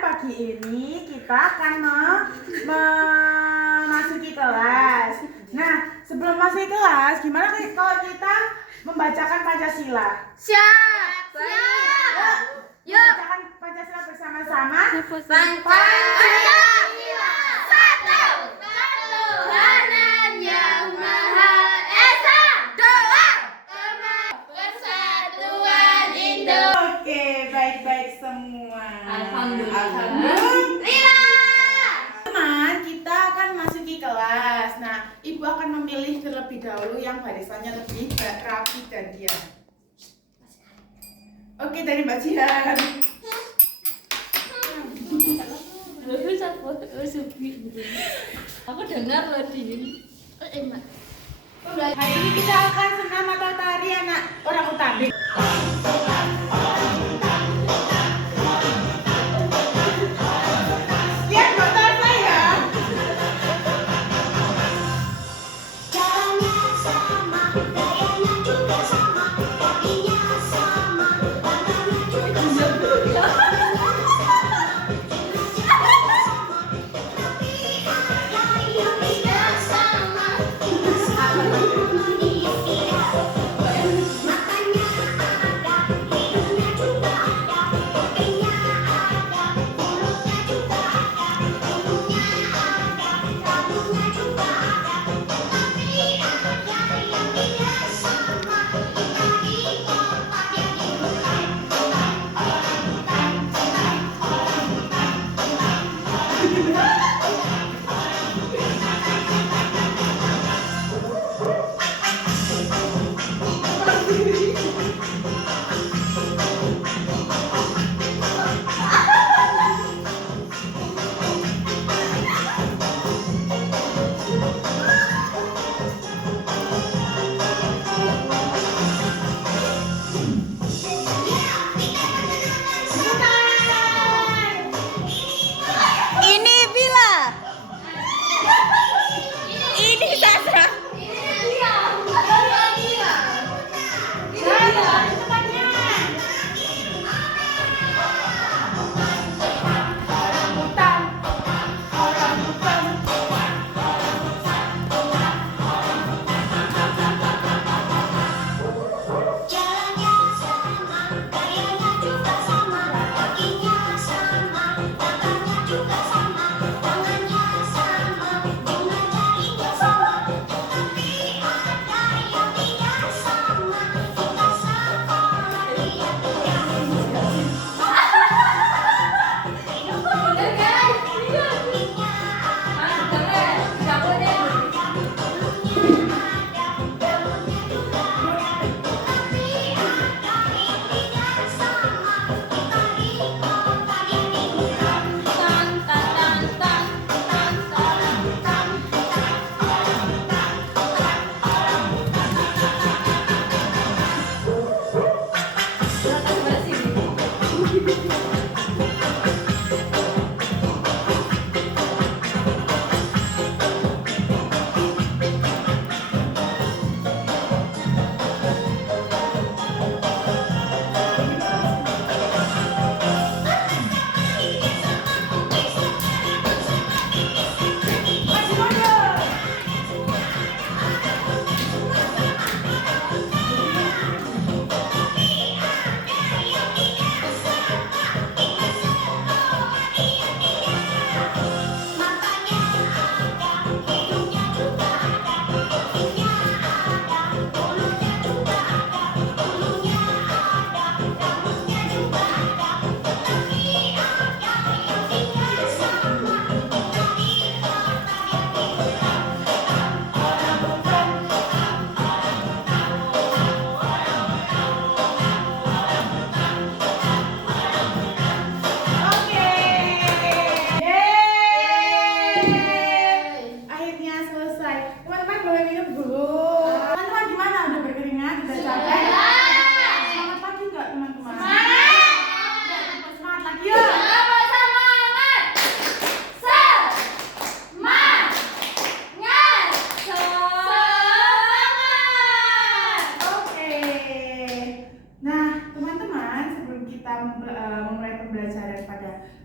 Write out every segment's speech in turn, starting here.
pagi ini kita akan memasuki kelas. Nah, sebelum masuk kelas, gimana kalau kita membacakan Pancasila? Siap. Siap. Yuk, membacakan Pancasila bersama-sama. Pancasila satu, ketuhanan yang maha esa, doa persatuan Indo. Oke, baik-baik semua. Alhamdulillah. Teman, kita akan masuki kelas. Nah, Ibu akan memilih terlebih dahulu yang barisannya lebih rapi dan diam. Oke, dari Mbak Jihan. Aku dengar loh di. Hari ini kita akan senam atau tari anak orang utan. Lihat motor saya. Caranya sama, gayanya juga sama, kopinya sama, warnanya juga sama. Tapi ada yang tidak sama. Makanya ada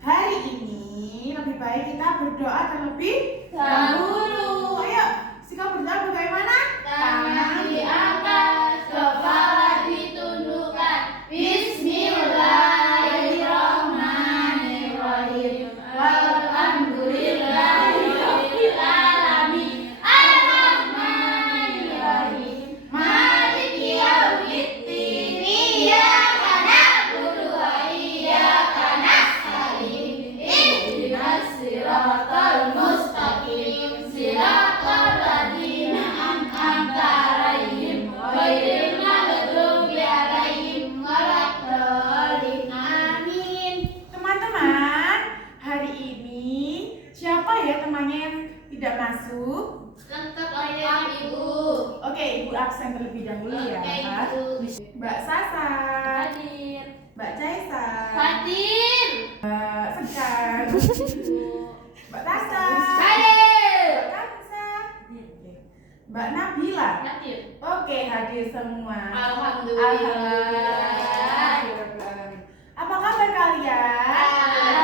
Hari ini lebih baik kita berdoa terlebih dahulu. Ayo, sikap berdoa bagaimana? Tangan di atas, kepala ditundukkan. Bismillahirrahmanirrahim. Walhamdulillahirabbil alamin. Arrahmanirrahim. Maliki yaumiddin. Iyyaka na'budu wa iyyaka nasta'in. Ihdinas siratal mustaqim. Siratal ladzina an'amta 'alaihim ghairil maghdubi 'alaihim waladdallin. Amin. Teman-teman, hari ini siapa ya temannya yang tidak masuk? Lengkap ayat Ibu. Oke, Ibu absen terlebih dahulu ya. Oke, Ibu. Mbak Sasa, Hadir. Mbak Caisa, Hadir. Mbak Segan, Mbak Tasa, Hadir. Mbak Kansa, Mbak Nabila. Hadir. Oke, hadir semua. Alhamdulillah. Apa kabar kalian?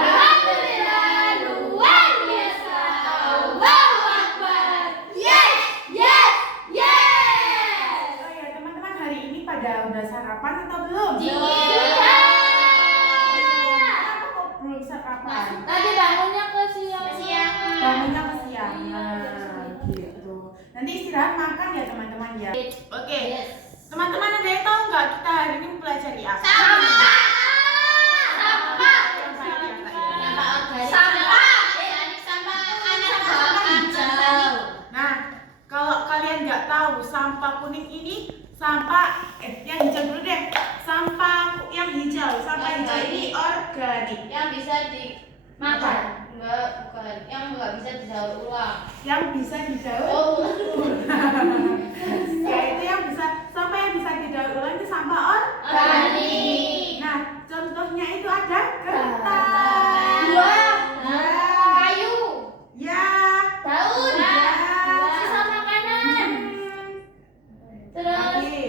Alhamdulillah, luar biasa. Allahu Akbar. Yes, yes, yes. Oh ya, teman-teman, hari ini pada udah sarapan atau belum? Sudah. Kenapa kok belum sarapan? Tadi bangunnya kesiangan. Bangunnya kesiangan gitu. Nanti istirahat makan ya teman-teman ya. Oke. Yes. Teman-teman, ada yang tahu nggak kita hari ini mempelajari apa? Sampah. Sampah. Yang baik, yang baik. Sampah. Sampah anak buah hijau. Nah, kalau kalian nggak tahu sampah kuning ini sampah yang hijau dulu deh. Sampah yang hijau, sampah hijau ini organik. Yang bisa dimakan. Enggak, bukan. Yang enggak bisa didaur ulang. Yang bisa didaur. Oh. Ya itu yang bisa sampah yang bisa didaur ulang itu sampah Organik. Nah, contohnya itu ada kertas. Buah. Buah. Kayu. Ya. Daun. Ya. Sisa makanan. Terus Lagi.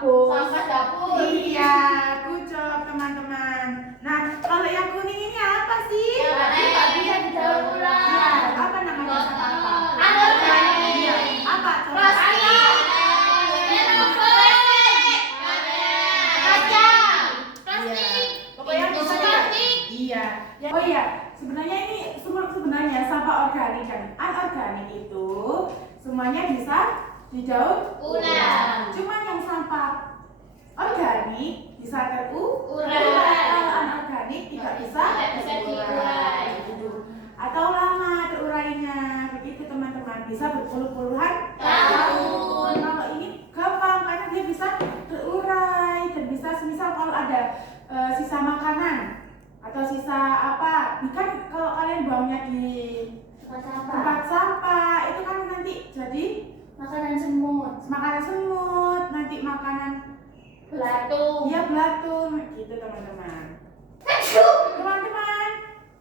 dapur. Sampah dapur. Iya, good job teman-teman. Nah, kalau yang kuning ini apa sih? Yang nggak bisa didaur ulang. Ya, apa namanya sampah apa? Anorganik. Iya, apa? Coba. Plastik. Kaca. Plastik. Pokoknya bisa Plastik. Iya. Oh iya, sebenarnya ini sebenarnya sampah organik dan anorganik itu semuanya bisa didaur Ulang. Cuman yang sampah organik bisa terurai. Urai. Kalau anorganik tidak bisa diurai. Gitu. Atau lama terurainya. Begitu teman-teman, bisa berpuluh-puluhan Tahun. Kalau ini gampang karena dia bisa terurai dan bisa semisal kalau ada sisa makanan atau sisa apa, kan kalau kalian buangnya di tempat sampah itu kan nanti jadi Makanan semut. makanan semut, nanti makanan Belatung. ya belatung gitu teman-teman. Teman-teman,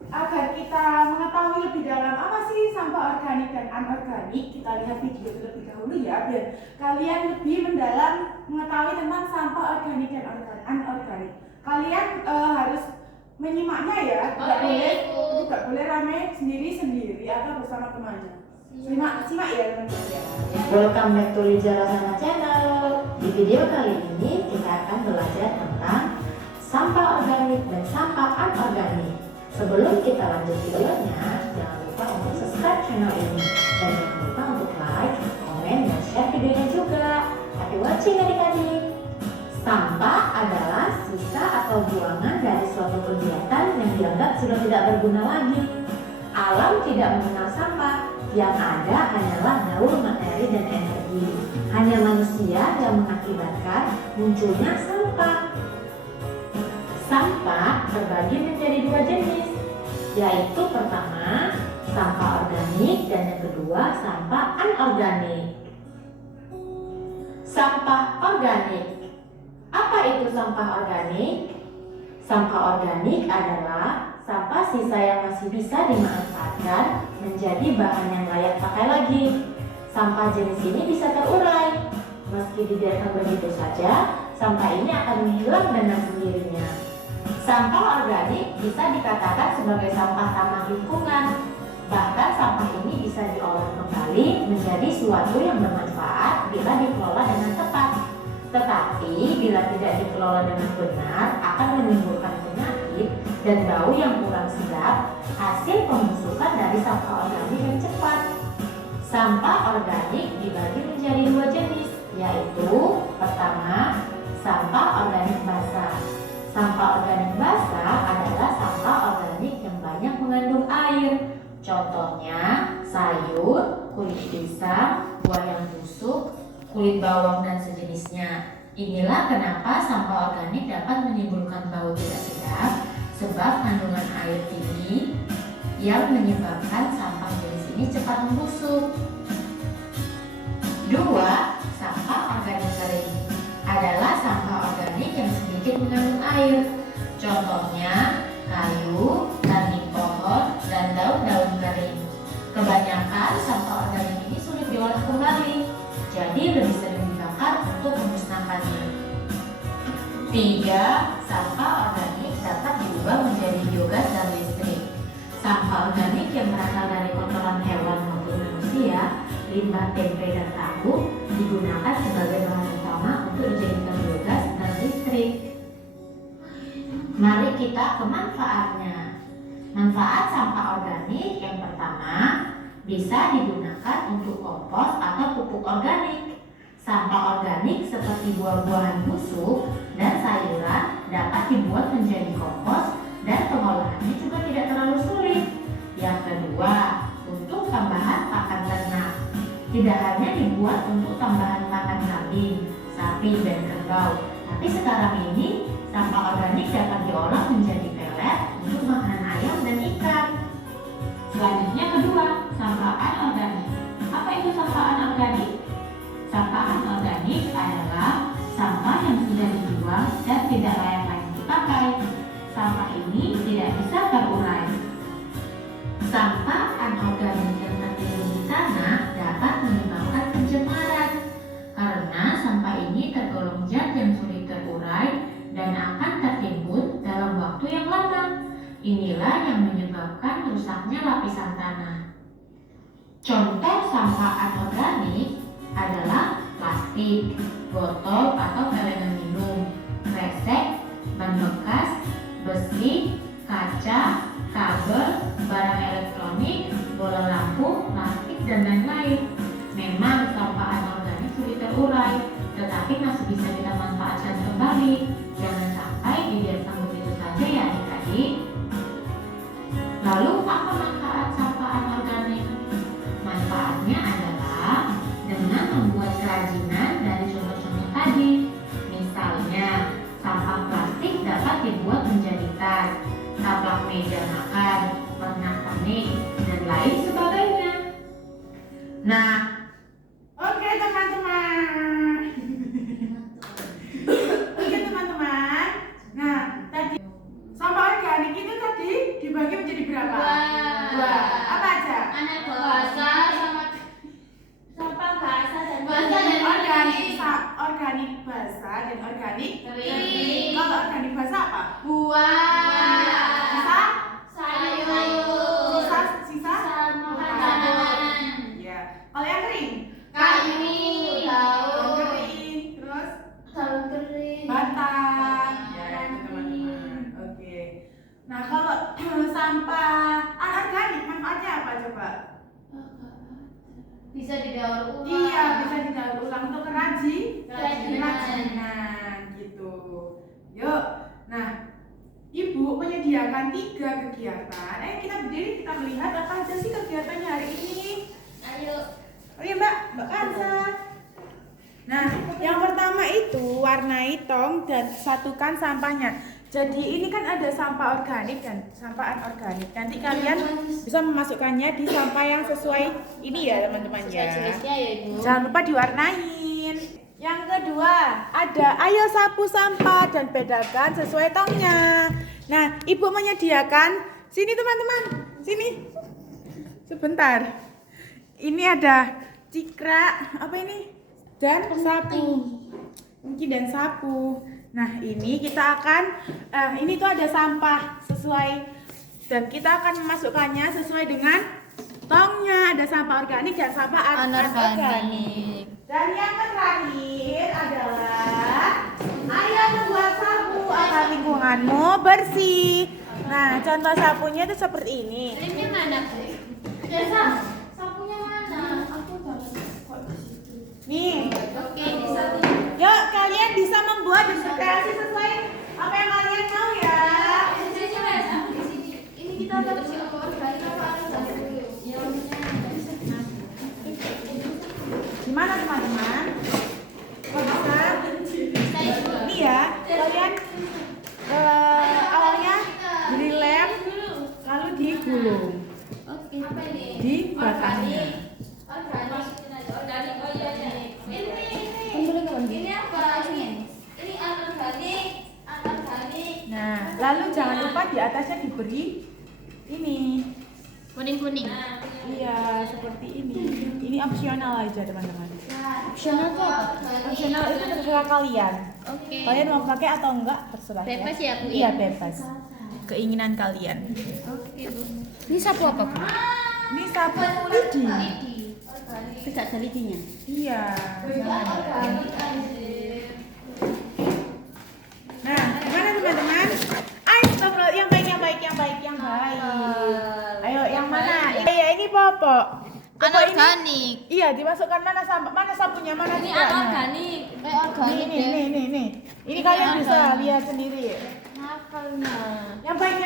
agar kita mengetahui lebih dalam apa sih sampah organik dan anorganik, kita lihat video terlebih dahulu ya, biar kalian lebih mendalam mengetahui tentang sampah organik dan anorganik. Kalian harus menyimaknya ya, tidak boleh rame sendiri-sendiri atau bersama temannya. Simak ya teman-teman ya. Welcome back to Liza Rosana Channel. Di video kali ini kita akan belajar tentang sampah organik dan sampah anorganik. Sebelum kita lanjut videonya, jangan lupa untuk subscribe channel ini dan jangan lupa untuk like, komen, dan share videonya juga. Happy watching adik-adik. Sampah adalah sisa atau buangan dari suatu kegiatan yang dianggap sudah tidak berguna lagi. Alam tidak mengenal sampah. Yang ada hanyalah naur materi dan energi. Hanya manusia yang mengakibatkan munculnya sampah. Sampah terbagi menjadi dua jenis, yaitu pertama sampah organik dan yang kedua sampah anorganik. Sampah organik. Apa itu sampah organik? Sampah organik adalah sampah sisa yang masih bisa dimanfaatkan menjadi bahan yang layak pakai lagi. Sampah jenis ini bisa terurai. Meski dibiarkan begitu saja, sampah ini akan menghilang dengan sendirinya. Sampah organik bisa dikatakan sebagai sampah ramah lingkungan. Bahkan sampah ini bisa diolah kembali menjadi sesuatu yang bermanfaat bila dikelola dengan tepat. Tetapi bila tidak dikelola dengan benar akan menimbulkan penyakit dan bau yang kurang sedap, hasil pembusukan dari sampah organik yang cepat. Sampah organik dibagi menjadi dua jenis, yaitu pertama, sampah organik basah. Sampah organik basah adalah sampah organik yang banyak mengandung air. Contohnya sayur, kulit pisang, buah yang busuk, kulit bawang dan sejenisnya. Inilah kenapa sampah organik dapat menimbulkan bau tidak sedap sebab kandungan air tinggi yang menyebabkan sampah jenis ini cepat membusuk. 2. Sampah organik kering adalah sampah organik yang sedikit mengandung air. Contohnya kayu, ranting pohon, dan daun-daun kering. Kebanyakan sampah organik ini sulit diolah kembali, jadi lebih sering dibakar untuk memusnahkannya. 3. Sampah organik dapat diubah menjadi biogas dan listrik. Sampah organik yang berasal dari kotoran hewan maupun manusia, limbah tempe dan tahu, digunakan sebagai bahan utama untuk dijadikan biogas dan listrik. Mari kita ke manfaatnya. Manfaat sampah organik yang pertama, bisa digunakan untuk kompos atau pupuk organik. Sampah organik seperti buah-buahan busuk dan sayuran dapat dibuat menjadi kompos dan pengolahannya juga tidak terlalu sulit. Yang kedua, untuk tambahan pakan ternak. Tidak hanya dibuat untuk tambahan pakan kambing, sapi, dan kerbau, tapi sekarang ini sampah organik dapat diolah menjadi pelet untuk makanan ayam dan ikan. Selanjutnya kedua, sampah anorganik. Apa itu sampah anorganik? Sampah anorganik adalah sampah yang sudah dibuang dan tidak layak lagi dipakai. Sampah ini tidak bisa terurai. Sampah anorganik yang tertimbun di tanah dapat menyebabkan pencemaran karena sampah ini tergolong zat yang sulit terurai dan akan tertimbun dalam waktu yang lama. Inilah yang menyebabkan rusaknya lapisan tanah. Contoh sampah anorganik adalah plastik, botol atau pelengan minum, kresek, ban bekas, besi, kaca, kabel, barang elektronik, bola lampu, plastik, dan lain-lain. Memang sampah anorganik sulit terurai, tetapi masih bisa kita manfaatkan kembali. Jangan sampai dibiarkan begitu saja ya adik-adik. Lalu apa manfaat sampah anorganik? Manfaatnya adalah dengan membuat kerajinan dari contoh-contoh tadi. Misalnya, sampah plastik dapat dibuat menjadi tas, taplak meja makan, pernak-pernik, dan lain sebagainya. Nah, Oke teman-teman. Oke teman-teman. Nah, tadi sampah organik itu tadi dibagi menjadi berapa? Dua. Apa aja? Basah sama Sampah basah dan Organik basah dan organik kering. Kalau organik basah apa? Buah. Sisa? Sayur. Sisa? Makanan. Ya. Kalau yang kering? Kayu. Yang Daun. kering. Terus? daun kering. Batang. Ya, itu teman-teman. Oke. Nah, kalau sampah anorganik manfaatnya apa coba? Bisa didaur ulang. Iya, bisa didaur ulang untuk Kerajinan. kerajinan gitu. Yuk. Nah, Ibu menyediakan 3 kegiatan. Kita berdiri, kita melihat apa aja sih kegiatannya hari ini. Ayo. Oke, Mbak Kansa. Nah, yang pertama itu warnai tong dan satukan sampahnya. Jadi ini kan ada sampah organik dan sampah anorganik. Nanti kalian bisa memasukkannya di sampah yang sesuai ini ya teman-teman ya. Jenisnya ya Ibu. Jangan lupa diwarnain. Yang kedua ada ayo sapu sampah dan bedakan sesuai tongnya. Nah, Ibu menyediakan sini teman-teman, sini. Sebentar. Ini ada cikra apa ini? Dan sapu. Mungkin dan sapu. Nah, ini kita akan ini tuh ada sampah sesuai dan kita akan memasukkannya sesuai dengan tongnya. Ada sampah organik dan sampah anorganik. Dan yang terakhir adalah ayo membuat sapu agar lingkunganmu bersih. Nah, contoh sapunya itu seperti ini. Ini mana? Jasa, sapunya mana? Nih, Oke, di satu. yuk kalian bisa membuat dan berkreasi sesuai apa yang kalian mau ya. Ini kita bersih apa? Gimana teman-teman? Kok bisa? Ini ya, kalian awalnya beli lem lalu digulung Oke. Apa ini? di batangnya. Organik. Oh iya. Ini apa? Ini anorganik. Nah, lalu jangan lupa di atasnya diberi ini. Kuning. Iya, seperti ini. Ini opsional aja teman-teman. Opsional tuh apa? Opsional itu terserah kalian. Oke. Kalian mau pakai atau enggak terserah Bebas ya, Bu, ya? Iya, bebas. Keinginan kalian. Oke, Bu. Ini sapu apa, Bu? Ini sapu lidi. Tidak ada lidinya. Iya. Nah, gimana teman-teman? Ayo, stop yang baik. Ayo, yang mana? Iya, ini popok. Popok ini. Anorganik. Iya, dimasukkan mana sampah? Mana sapunya? Mana Ini tidaknya? anorganik. Organik. Nih. Ini kalian bisa lihat sendiri. Hafalnya. Yang baik.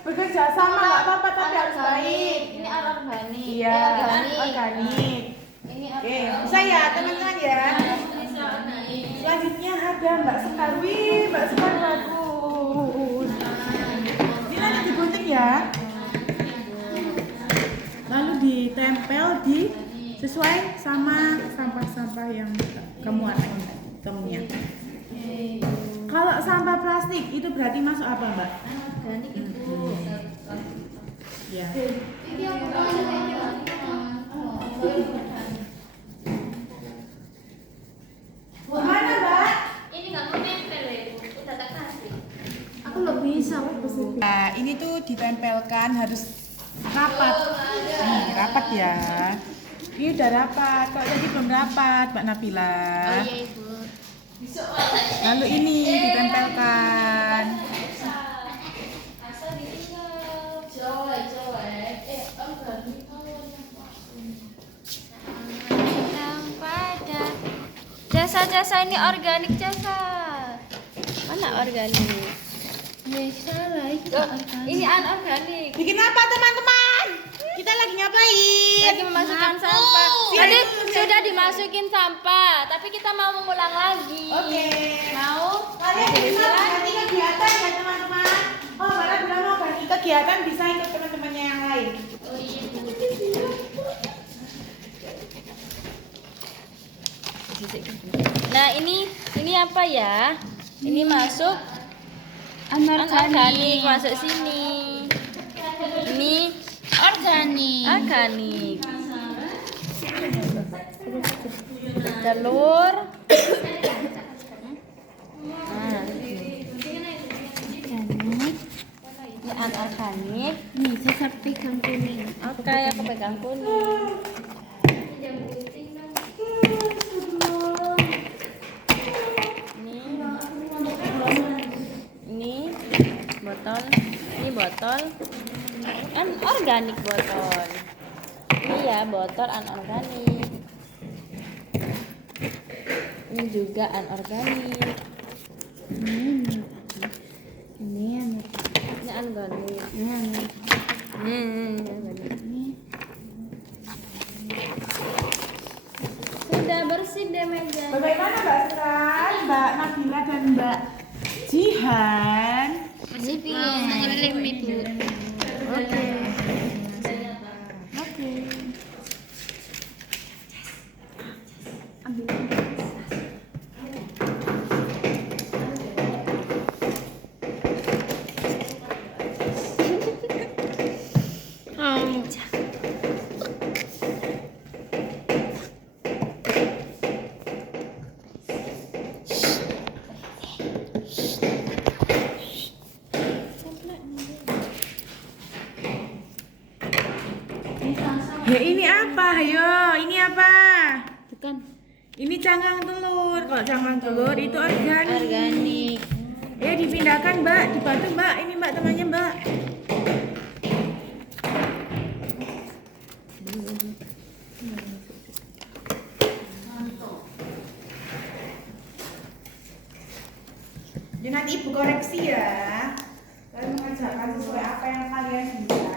Bekerja sama nggak apa-apa tapi harus baik. Ini anorganik. Iya, Organik. organik. Ini Oke, organik. bisa ya teman-teman ya. Ini organik. Selanjutnya ada Mbak Sekar. Wih, Mbak Sekar bagus. Ini nanti digunting ya. Lalu ditempel di sesuai sama sampah-sampah yang kamu temunya. Kalau sampah plastik itu berarti masuk apa, Mbak? Organik itu. Ya. Ini apa? Gimana, Mbak? Ini nggak mau nempel ya, Bu. Udah tak kasih. Aku nggak bisa. Nah, ini tuh ditempelkan harus rapat. Nih, rapat ya. Ini udah rapat. Kok tadi belum rapat, Mbak Nabila? Oh iya, Ibu. Lalu ini ditempelkan. Asal ditinggal. Jelek. Organik. Pada jasa ini organik jasa. Mana organik? Ini anorganik. Bikin apa, teman-teman? Kita lagi ngapain? Lagi memasukkan sampah. Tadi sudah dimasukin sampah, tapi kita mau mengulang lagi. Oke. Mau? Kalian bisa ganti kegiatan ya, teman-teman. Oh, Mbak Nabila mau ganti kegiatan bisa ikut teman-temannya yang lain. Oh iya, Bu. Nah, ini apa ya? Ini masuk anorganik masuk sini. Ini organik. Telur. Nah, ini anorganik. Nih, saya pegang kuning. Oke, aku pegang kuning. Ini botol anorganik botol. Ini ya botol anorganik. Ini juga anorganik. Ini anorganik. Sudah bersih deh meja. Bagaimana Mbak Sekar, Mbak Nabila dan Mbak Jihan? Masih pingin ngeliling Ibu. Oke. Ya ini apa? Ayo, ini apa? Bukan. Ini cangkang telur. Kalau cangkang telur itu organik. Organik. Dipindahkan Mbak, dibantu Mbak. Ini Mbak temannya Mbak. Ya nanti ibu koreksi ya. Kalian mengerjakan sesuai apa yang kalian bisa,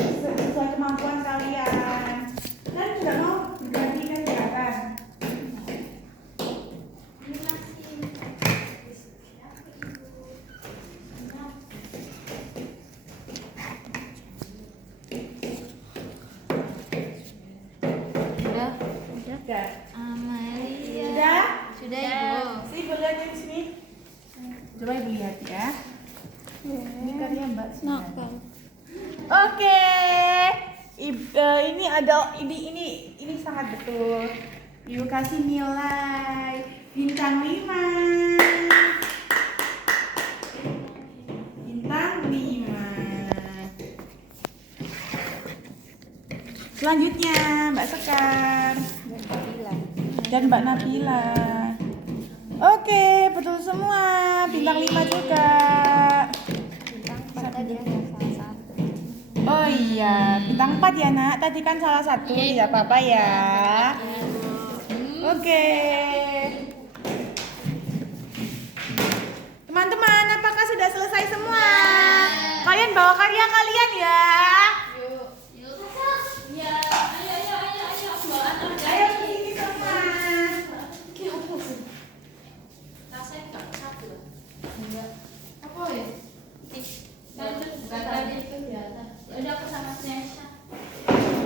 sesuai kemampuan kalian. Kalian juga mau berbagi kegiatan. Udah. Sudah. Amalia. Sudah? Sudah Ibu. Sini ibu lihat di sini. Coba ibu lihat ya. Ini karya Mbak Sinan. Oke. Ini ada ini sangat betul. Ibu kasih nilai bintang 5. Bintang 5. Selanjutnya Mbak Sekar dan Mbak Nabila. Oke, betul semua. Bintang 5 juga. Oh iya, bintang 4 ya nak. Tadi kan salah satu, tidak apa-apa ya. Oke. Teman-teman, apakah sudah selesai semua? Kalian bawa karya kalian ya. Ayo ke sini semua.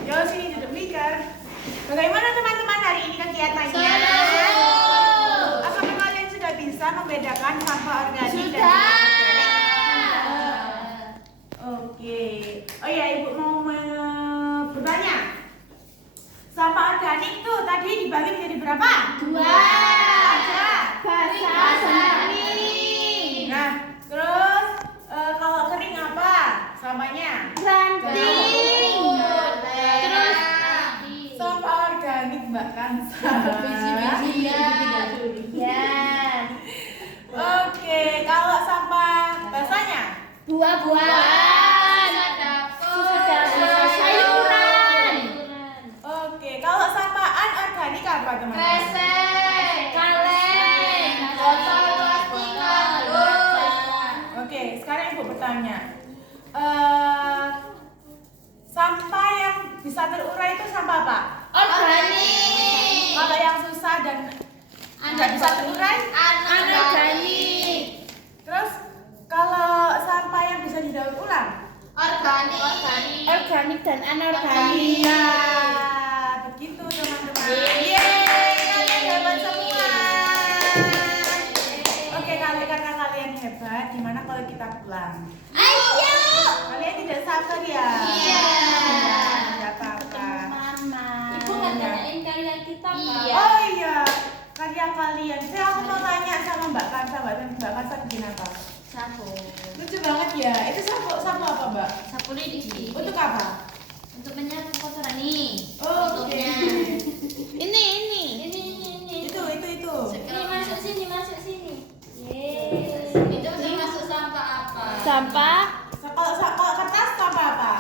Yo sini duduk mikir. Bagaimana teman-teman hari ini kegiatannya? Apakah kalian sudah bisa membedakan sampah organik dan anorganik? Oke. Oh ya, ibu mau bertanya. Sampah organik tuh tadi dibagi menjadi berapa? 2. Aja. Nah, terus kalau kering apa sampahnya? Terus sampah organik Mbak Kansa. Oke, kalau sampah basahnya? Oke, kalau sampah anorganik apa teman-teman? Oke, sekarang ibu bertanya. Sampah yang bisa terurai itu sampah apa? Kalau yang susah dan tidak bisa terurai? Terus kalau sampah yang bisa didaur ulang? Organik dan Organik. Iya, begitu teman-teman. Yeay, kalian hebat semua. Oke, karena kalian hebat, gimana kalau kita pulang? Kalian tidak sabar ya? Iya. Tidak apa-apa. Ibu nggak tanyain karya kita, Pak. Oh iya, karya kalian. Saya aku mau tanya sama Mbak Kansa, Mbak Kansa bikin apa? Sapu. Lucu banget ya. Itu sapu apa Mbak? Sapu lidi. Untuk apa? Untuk menyapu kotoran nih. Oh, oke. Ini. Itu. Ini masuk sini. Yeay. Itu masuk sampah apa? Sampah Kalau kertas sampah apa?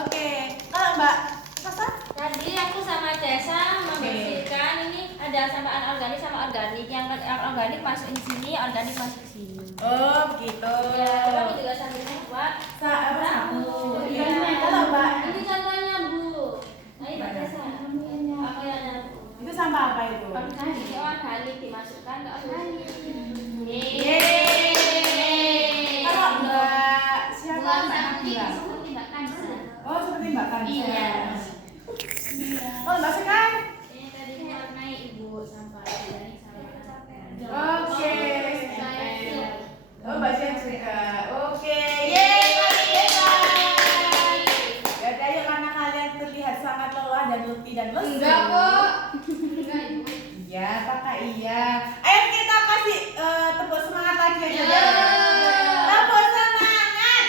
Oke. Kalau Mbak Kansa? Tadi aku sama Desa membersihkan ini ada sampah anorganik sama organik. Yang organik masuk di sini, organik masuk di sini. Oh, begitu. Ya, kami juga sambil membuat Sapu. Iya. Kalau Mbak, Ini contohnya Bu. Ayo Mbak Desa. Aku yang nyapu. itu sampah apa itu? Organik, organik dimasukkan ke organik. Yeay. Kalau Mbak siapa Mbak Nabila? Seperti Mbak Kansa. Oh, seperti Mbak Kansa. Iya. Oh, Mbak Sekar? Ini tadi mewarnai Ibu sampah organik sama anorganik. Oke. Saya Oh, Mbak Sian juga. Oke. Yeay, kalian hebat. Ya udah, yuk karena kalian terlihat sangat lelah dan letih dan lesu. Enggak kok. Iya, apakah iya? Ayo kita kasih tepuk semangat lagi aja. Iya. Tepuk semangat.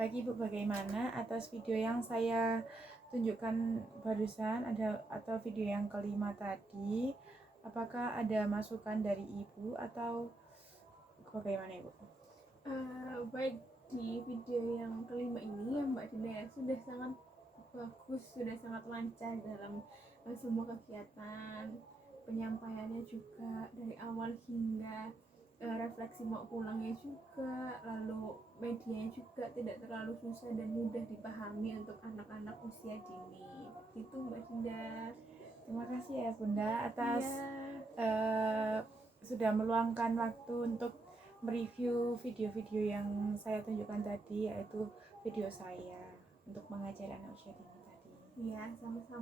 Baik Ibu, bagaimana atas video yang saya tunjukkan barusan atau video yang kelima tadi? Apakah ada masukan dari Ibu atau bagaimana Ibu? Baik, di video yang kelima ini ya Mbak Dinda ya, sudah sangat bagus, sudah sangat lancar dalam semua kegiatan, penyampaiannya juga dari awal hingga refleksi mau pulangnya juga, lalu medianya juga tidak terlalu susah dan mudah dipahami untuk anak-anak usia dini. Itu Mbak Dinda. Terima kasih ya Bunda atas Iya. sudah meluangkan waktu untuk mereview video-video yang saya tunjukkan tadi, yaitu video saya untuk mengajari anak usia dini tadi. Iya, sama-sama.